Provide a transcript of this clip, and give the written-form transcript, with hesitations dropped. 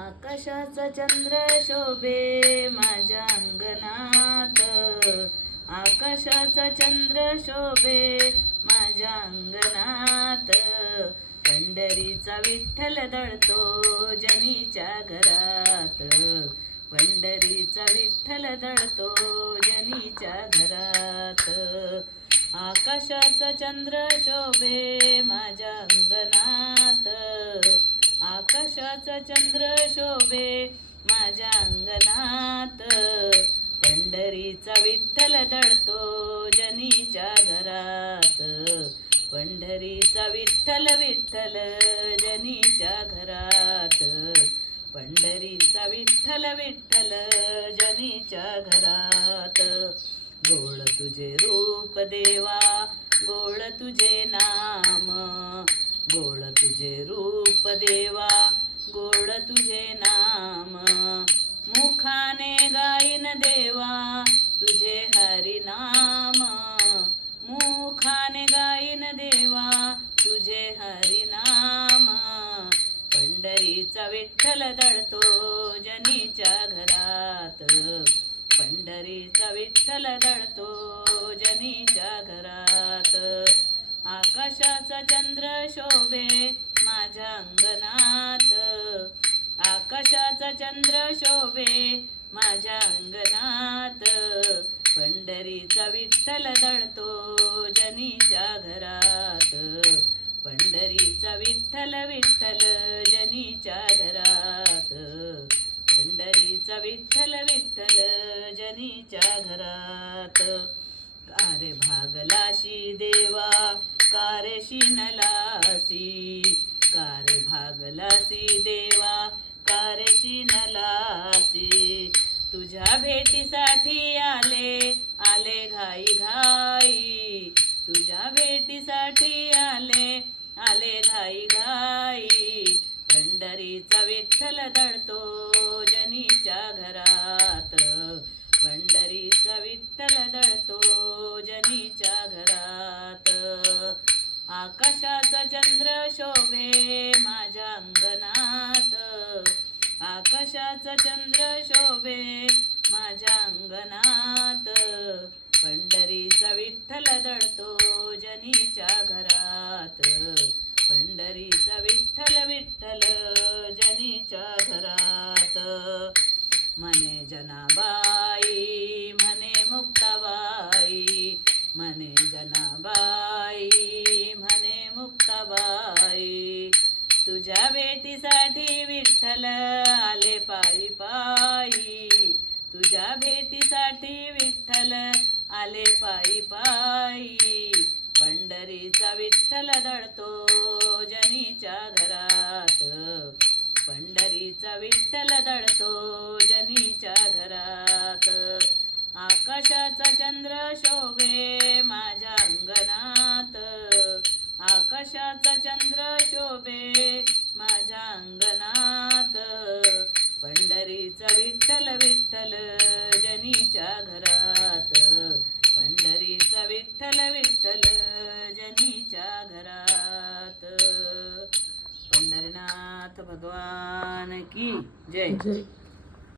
आकाशाचा चंद्र शोभे माझ्या अंगणात, आकाशाचा चंद्र शोभे माझ्या अंगणात. पंढरीचा विठ्ठल दळतो जनीच्या घरात, पंढरीचा विठ्ठल दळतो जनीच्या घरात. आकाशाचा चंद्र शोभे माझ्या अंगणात, आकाशाचा चंद्र शोभे माझ्या अंगणात. पंढरीचा विठ्ठल दळतो जनीच्या घरात, पंढरीचा विठ्ठल विठ्ठल जनीच्या घरात. पंढरीचा विठ्ठल विठ्ठल जनीच्या घरात. गोळ तुझे रूप देवा, गोळ तुझे नाम, गोळ तुझे रूप देवा, गोड तुझे नाम. मुखाने गाईन देवा तुझे हरिनाम, मुखाने गाईन देवा तुझे हरिनाम. पंढरीचा विठ्ठल दळतो जनीच्या घरात, पंढरीचा विठ्ठल दळतो जनीच्या घरात. आकाशाचा चंद्र शोभे माझ्या अंगणात, आकाशाचा चंद्र शोभे माझ्या अंगणात. पंढरीचा विठ्ठल दळतो जनीच्या घरात, पंढरीचा विठ्ठल विठ्ठल जनीच्या घरात. पंढरीचा विठ्ठल विठ्ठल जनीच्या घरात. कारे भागलाशी देवा कारे शिनलासी, कारे भागलासी देवा कारे शिनलासी. तुझ्या भेटीसाठी आले आले घाई घाई, तुझ्या भेटीसाठी आले आले घाई घाई. पंढरीचा विठ्ठल दळतो जनीच्या घरात, पंढरीचा विठ्ठल दळतो जनीच्या घरात. आकाशाचा चंद्र शोभे माझ्या अंगणात, आकाशाचा चंद्र शोभे माझ्या अंगणात. पंढरीचा विठ्ठल दळतो जनीच्या घरात, पंढरीचा विठ्ठल विठ्ठल जनीच्या घरात. म्हणे जनाबाई म्हणे मुक्ताबाई, म्हणे जनाबाई म्हणे मुक्ताबाई. तुझ्या भेटीसाठी विठ्ठल आले पायी पायी, तुझ्या भेटीसाठी विठ्ठल आले पायी पायी. पंढरीचा विठ्ठल दळतो जनीच्या घरात, पंढरीचा विठ्ठल दळतो जनीच्या घरात. आकाशाचा चंद्र शोभे माझ्या अंगणात, आकाशाचा चंद्र शोभे माझ्या अंगणात. पंढरीचा विठ्ठल विठ्ठल जनीच्या घरात, पंढरीचा विठ्ठल विठ्ठल जनीच्या घरात. पंढरीनाथ भगवान की जय.